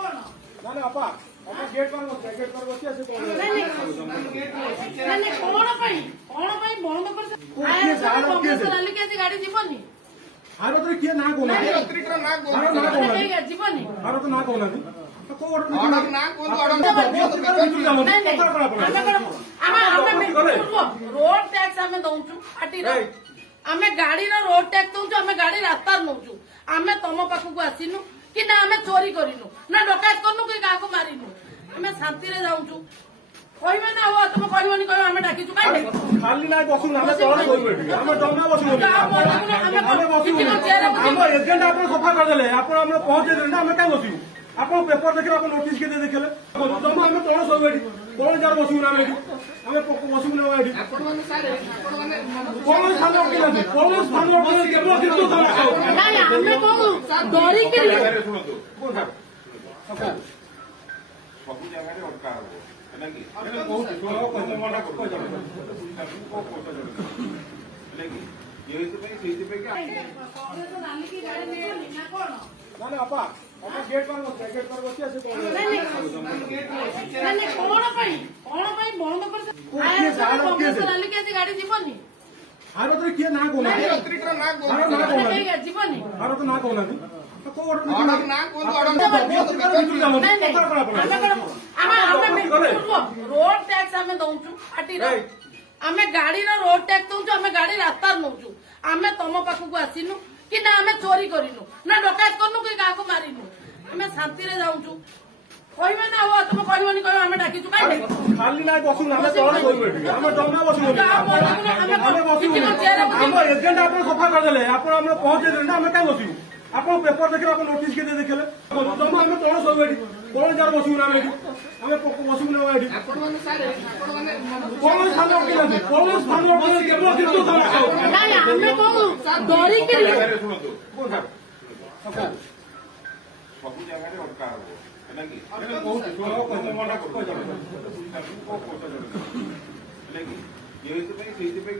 ना ना अपा अपा गेट पर बसी आसे कोन ମାନେ କଣ ପାଇଁ ବନ୍ଦ କରିଦେଲି କି ଆଜି ଗାଡି ଯିବନି आरो तो किए ना कोना ଯିବନି आरो तो ना कोना तो को ऑर्डर ना कोन ରୋଡ ଟ୍ୟାକ୍ସ ଆମେ ଦଉଛୁ ପାର୍ଟିର ଆମେ ଗାଡିର ରୋଡ ଟ୍ୟାକ୍ସ ଦଉଛୁ ଆମେ ଗାଡି ରାସ୍ତାରେ ନଉଛୁ ଆମେ ତମ ପାଖକୁ ଆସିନୁ କି ନା ଆମେ ଚୋରି କରିନୁ ନା ଡକାୟତ କରିନୁ କି କାହାକୁ ମାରିନୁ ଆମେ ଶାନ୍ତିରେ ଯାଉଛୁ କହିବେ ନା ଆଉ ତମେ କହିବନି କହିବ ଆମେ ଡାକିଛୁ କାହିଁକି खाली ना बसु ना तोरा कोइ बैठी हम डोना बसु हम एजेंट आपन सफा कर देले आपन हम पहुंचे देले ना हम काई बसु आपन पेपर देखले आपन नोटिस के दे देखले तुम हम तोरा सोइ बैठी कोन जार बसु ना बैठी हम बसु ना बैठी ଆପଣ ମାନେ ସାର୍ ଆପଣ ମାନେ कोन थाना के ना कोन थाना के केबो कितो थाना ନାଇଁ ଆମେ କହୁ ଡରିକି कोन था ସବୁ ଜାଗାରେ ଅଟକା ହବ ହେଲା କି मना को ହେଲା କି ସେଇଥିପାଇଁ ना ना अपा अपा गेट पर बसी आसे कोन ମାନେ କଣ ପାଇଁ ବନ୍ଦ କରିଦେଲି କି ଆଜି ଗାଡି ଯିବନି आरो तो किए ना कोना ଯିବନି आरो तो ना कोना तो को ऑर्डर ରୋଡ ଟ୍ୟାକ୍ସ ଆମେ ଦଉଛୁ ପାର୍ଟିର ଆମେ ଗାଡିର ରୋଡ ଟ୍ୟାକ୍ସ ଦଉଛୁ ଆମେ ଗାଡି ରାସ୍ତାରେ ନଉଛୁ ଆମେ ତମ ପାଖକୁ ଆସିନୁ କି ନା ଆମେ ଚୋରି କରିନୁ ନା ଡକାୟତ କରିନୁ କି କାହାକୁ ମାରିନୁ ଆମେ ଶାନ୍ତିରେ ଯାଉଛୁ କହିବେ ନା ଆଉ ତମେ କହିବନି କହିବ ଆମେ ଡାକିଛୁ କାହିଁକି खाली ना बसु ना तोरा कोइ बैठी हम डोना बसु हम एजेंट आपन सफा कर देले आपन हम पहुंचे देले ना हम काई बसु आपन पेपर देखले आपन नोटिस के दे देखले तुम हम तोरा सोइ बैठी कोन जार बसु ना बैठी हम बसु ना बैठी ଆପଣ ମାନେ ସାର୍ ଆପଣ ମାନେ कोन थाना के ना कोन थाना के केबो कितो थाना ନାଇଁ ଆମେ କହୁ ଡରିକି ଶୁଣନ୍ତୁ कोन था ସବୁ ଜାଗାରେ ଅଟକା ହବ ହେଲା କି मना को ହେଲା କି ସେଇଥିପାଇଁ